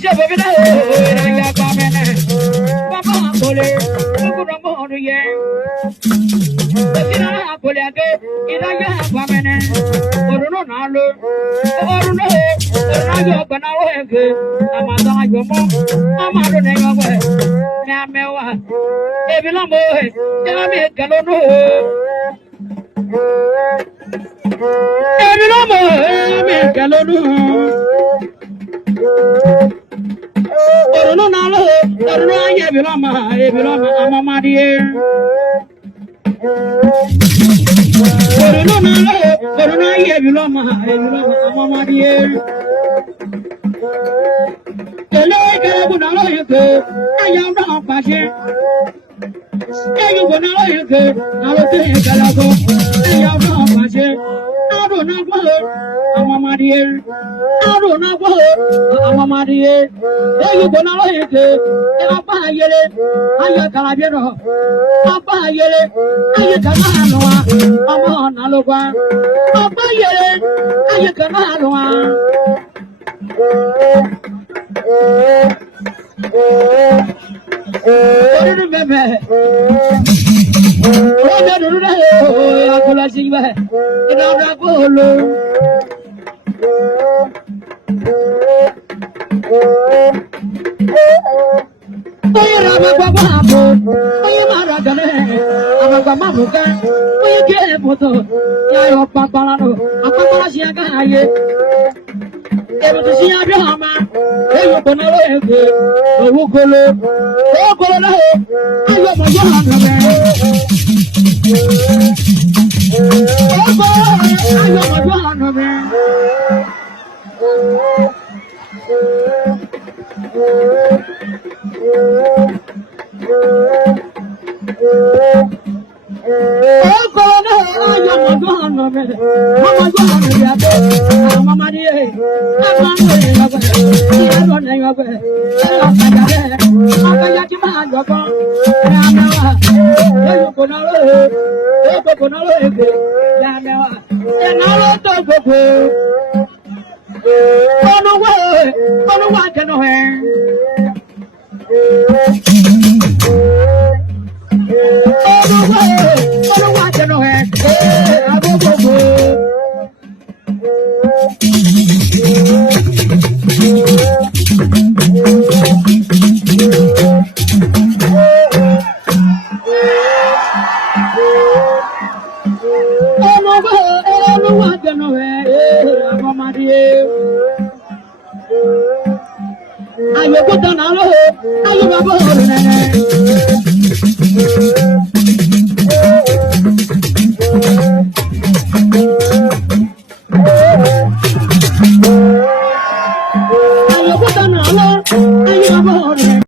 Jump over the Papa, Pole, Papa, yeah. Poliake, Iraga, Pamene, Orono, Orono, Rago, Banawake, Amazon, Amado Neva, Namewa, Evilamo, Yami, Galono, Evilamo, Galono, Orono, Raya Vilama, Mamma dear. Corona, Vilama, Mamma dear. The lake, I am not passion. I am not passion. I don't know what Mamma dear. I don't know what Mamma dear. There you go now. Papa yele, aya kalabero. Papa yele, aya kananoa. Mama naloga. Papa yele, aya kananoa. Remember, I